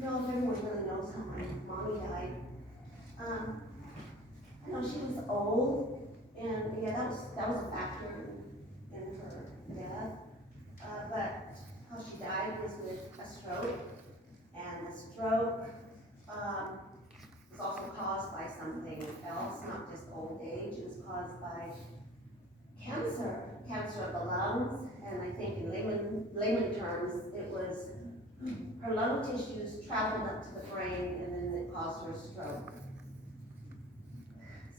know if everyone really knows how my mommy died. I know she was old, and yeah, that was a factor in her death. But how she died was with a stroke, and the stroke was also caused by something else, not just old age. It was caused by cancer of the lungs, and I think in layman terms, it was her lung tissues traveled up to the brain, and then it caused her a stroke.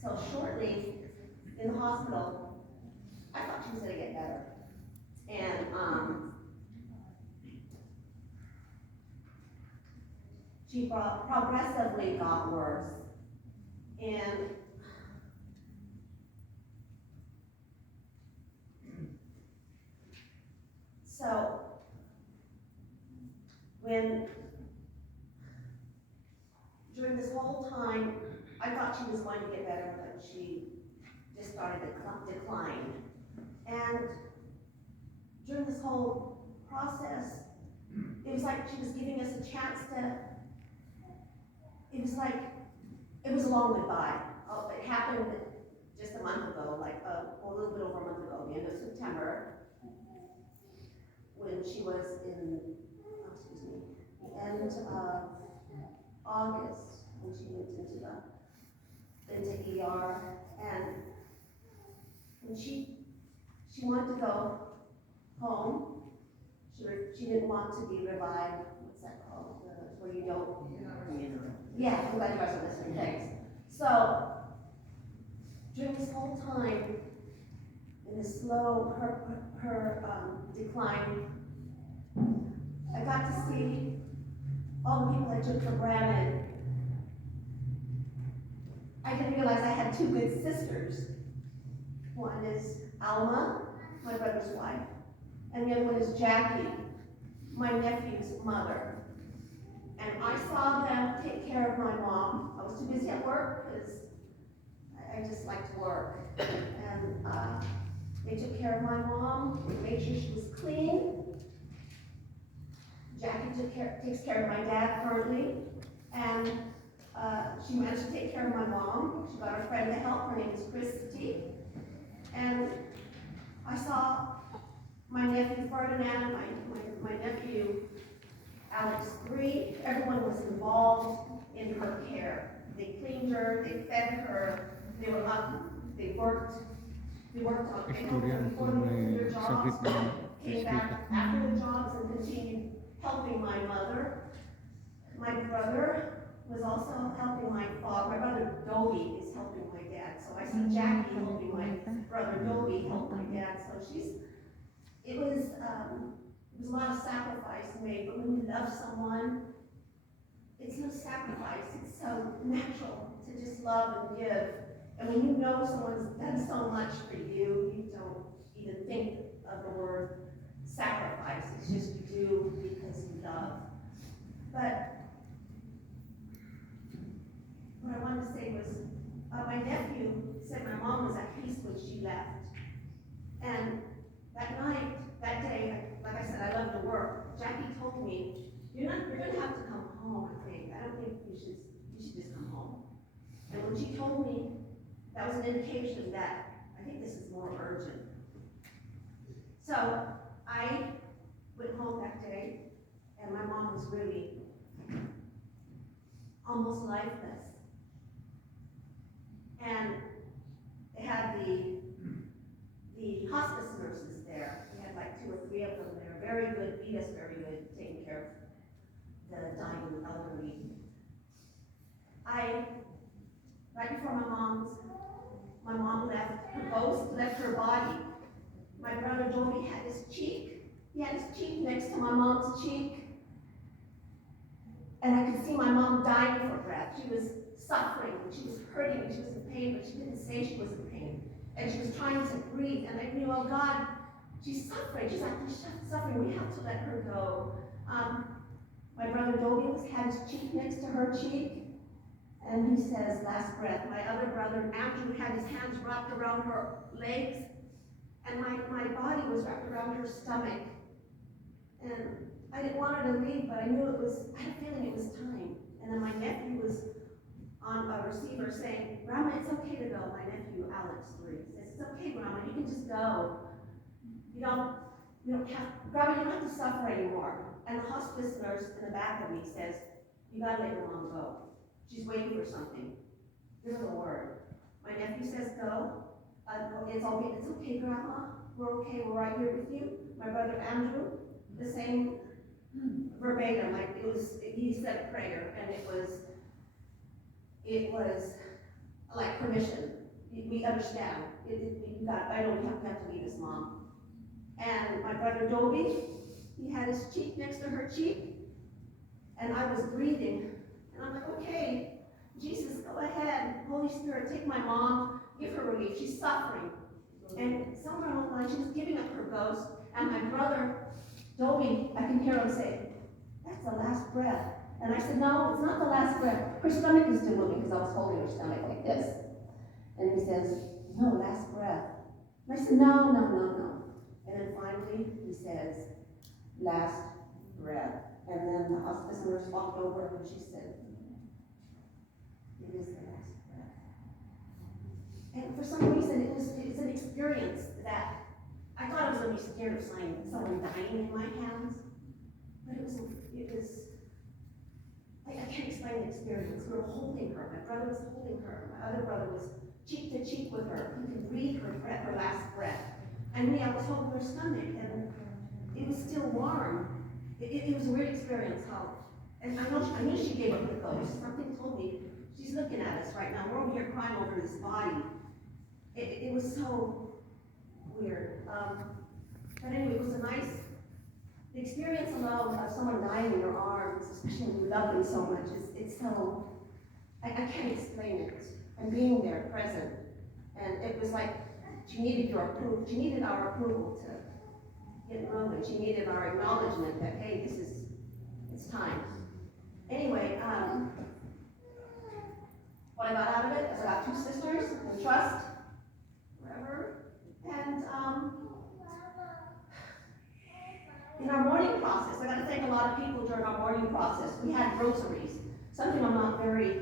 So shortly in the hospital, I thought she was going to get better, and she progressively got worse, and so during this whole time, I thought she was going to get better, but she just started to decline. And during this whole process, it was like she was giving us a chance to, it was like, it was a long goodbye. It happened just a month ago, a little bit over a month ago, the end of September, when she was in, the end of August, when she went into ER, and when she wanted to go home. She didn't want to be revived. What's that called? Where you don't. Yeah, I'm glad you guys are listening. Thanks. So during this whole time, in this slow her decline, I got to see all the people I took for granted. I didn't realize I had two good sisters. One is Alma, my brother's wife, and the other one is Jackie, my nephew's mother. And I saw them take care of my mom. I was too busy at work because I just like to work. And they took care of my mom, they made sure she was clean. Jackie takes care of my dad currently, and she managed to take care of my mom. She got her friend to help. Her name is Christy. And I saw my nephew Ferdinand, my nephew Alex 3. Everyone was involved in her care. They cleaned her, they fed her, they were up, they worked on before they did their jobs, came back after the jobs and continued helping my mother. My brother was also helping my father. My brother Dobie is helping my dad. So I see Jackie helping my brother Dobie help my dad. So it was a lot of sacrifice made, but when you love someone, it's no sacrifice. It's so natural to just love and give. And when you know someone's done so much for you, you don't even think of the word sacrifice. It's just you do because you love. But what I wanted to say was, my nephew said my mom was at peace when she left. And that night, that day, like I said, I love to work. Jackie told me, you're gonna have to come home, I think. I don't think you should just come home. And when she told me, that was an indication that I think this is more urgent. So I went home that day, and my mom was really almost lifeless. And they had the hospice nurses there. We had like 2 or 3 of them there. Very good, beat us very good, taking care of the dying elderly. Right before my mom left, her ghost left her body. My brother Dobie had his cheek. He had his cheek next to my mom's cheek. And I could see my mom dying for breath. She was suffering, she was hurting, she was in pain, but she didn't say she was in pain. And she was trying to breathe, and I knew, oh God, she's suffering. She's like, she's suffering, we have to let her go. My brother Dobie had his cheek next to her cheek, and he says, last breath. My other brother, Andrew, had his hands wrapped around her legs, and my body was wrapped around her stomach. And I didn't want her to leave, but I knew I had a feeling it was on a receiver saying, Grandma, it's okay to go. My nephew, Alex, 3, says, it's okay, Grandma, you can just go. You don't have, Grandma, you don't have to suffer anymore. And the hospice nurse in the back of me says, you gotta let your mom go. She's waiting for something. Give her the word. My nephew says, go. It's okay, Grandma. We're okay, we're right here with you. My brother Andrew, the same verbatim, like he said a prayer, and it was like permission. We understand. I know we have to leave his mom. And my brother Dobie, he had his cheek next to her cheek, and I was breathing, and I'm like, okay, Jesus, go ahead. Holy Spirit, take my mom, give her relief. She's suffering. And somewhere along the line, she was giving up her ghost, and my brother Dobie, I can hear him say, that's the last breath. And I said, no, it's not the last breath. Her stomach is still moving because I was holding her stomach like this. And he says, no, last breath. And I said, no. And then finally he says, last breath. And then the hospice nurse walked over and she said, it is the last breath. And for some reason, it's an experience that I thought I was going to be scared of someone dying in my hands. But it was I can't explain the experience. We were holding her. My brother was holding her. My other brother was cheek to cheek with her. He could breathe her breath, her last breath. And I was holding her stomach, and it was still warm. It was a weird experience. And I knew she gave up the ghost. Something told me she's looking at us right now. We're over here crying over this body. It was so weird. But anyway, it was the experience alone of someone dying in your arms, especially when you love them so much, it's so, I can't explain it. And being there, present, and it was like she needed your approval. She needed our approval to get moving. She needed our acknowledgement that, hey, it's time. Anyway, what I got out of it is I got 2 sisters and trust, forever, and in our mourning process, I got to thank a lot of people during our mourning process. We had rosaries, something I'm not very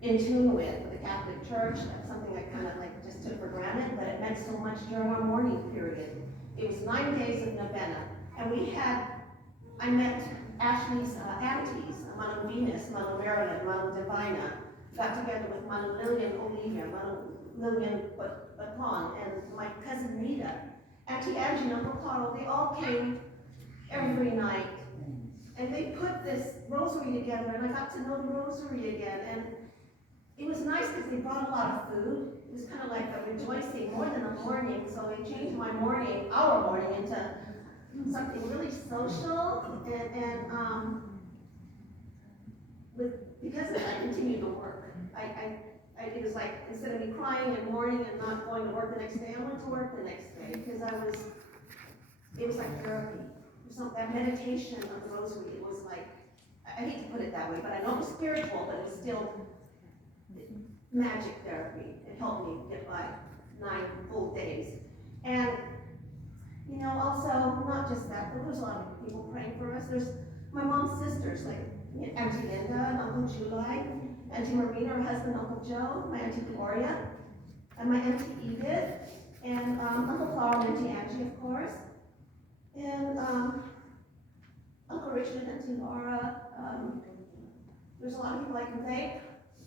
in tune with the Catholic Church. That's something I kind of like just took for granted, but it meant so much during our mourning period. It was 9 days of novena, and I met Ashley's aunties, Manu Venus, Manu Marilyn, Manu Divina, got together with Manu Lillian Olivia, Manu Lillian Baton, and my cousin Rita, Auntie Angie and Uncle Carl. They all came every night, and they put this rosary together, and I got to know the rosary again, and it was nice because they brought a lot of food. It was kind of like a rejoicing more than a mourning, so they changed our mourning into something really social, and because of that, I continued to work. It was like, instead of me crying and mourning and not going to work the next day, I went to work the next day, because it was like therapy. That meditation of the rosary, it was like, I hate to put it that way, but I know it was spiritual, but it was still magic therapy. It helped me get by 9 full days. And, also, not just that, but there's a lot of people praying for us. There's my mom's sisters, like Auntie Linda and Uncle July, Auntie Marina, her husband, Uncle Joe, my Auntie Gloria, and my Auntie Edith, and Uncle Flower and Auntie Angie, of course. And Uncle Richard and Auntie Laura. There's a lot of people I can thank.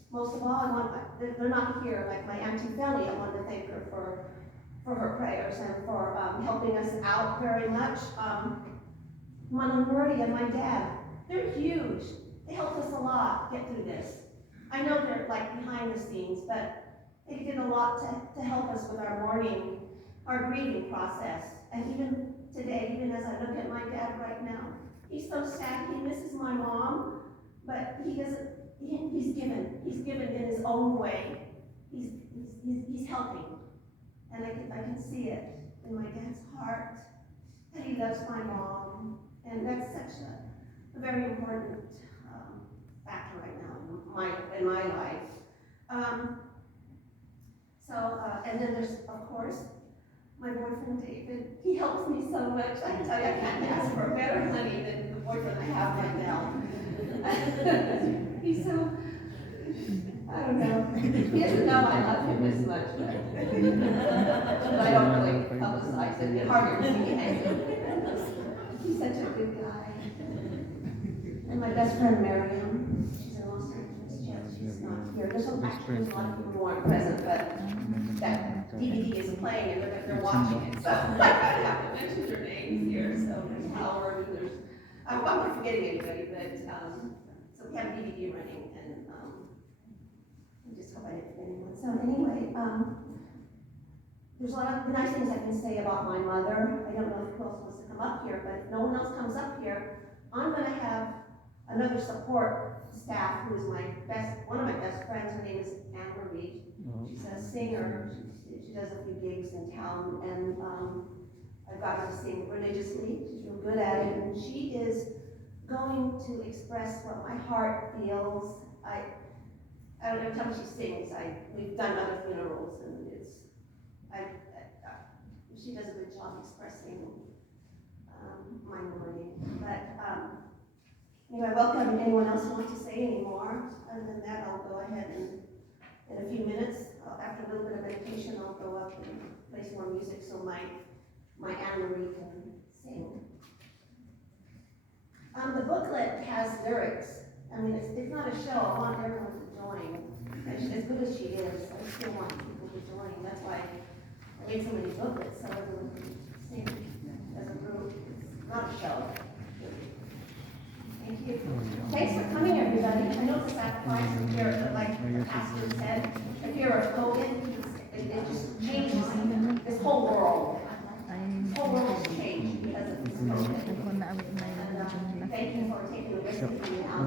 Most of all, they're not here, like my Auntie Felly. I want to thank her for her prayers and for helping us out very much. Mama Murray and my dad, they're huge. They helped us a lot get through this. I know they're like behind the scenes, but they did a lot to help us with our mourning, our grieving process. And even today, even as I look at my dad right now, he's so sad. He misses my mom, but he doesn't. He's given in his own way. He's helping, and I can see it in my dad's heart that he loves my mom, and that's such a very important factor right now in my life. And then there's, of course, my boyfriend David. He helps me so much. I can tell you, I can't ask for a better honey than the boyfriend I have right now. He's so, I don't know. He doesn't know I love him as much, but I don't really publicize it. It's harder to see He's such a good guy. And my best friend Miriam, she's in Los Angeles. She's not here. There's a lot of people who aren't present, but that DVD is playing and they're watching it. So I have to mention their names here. So there's Howard and there's, I'm not forgetting anybody, but so we have a DVD running and I just hope I didn't forget anyone. So anyway, there's a lot of nice things I can say about my mother. I don't know if who else wants to come up here, but if no one else comes up here, I'm going to have another support staff who is one of my best friends. Her name is Anne Marie. She's a singer. She does a few gigs in town, and I've got her to sing religiously. She's real good at it, and she is going to express what my heart feels. I don't know, every time she sings, we've done other funerals, and she does a good job expressing my mourning. But I welcome anyone else who wants to say any more. Other than that, I'll go ahead and in a few minutes, after a little bit of meditation, I'll go up and play some more music so my Anne-Marie can sing. The booklet has lyrics. I mean, it's not a show. I want everyone to join. As good as she is, I still want people to join. That's why I made so many booklets so everyone can sing as a group. It's not a show. Thank you. Thanks for coming, everybody. I know it's a sacrifice if you're, like the pastor said, if you're a Logan, it just changes this whole world. This whole world has changed because of this Logan. And thank you for taking the risk of being out.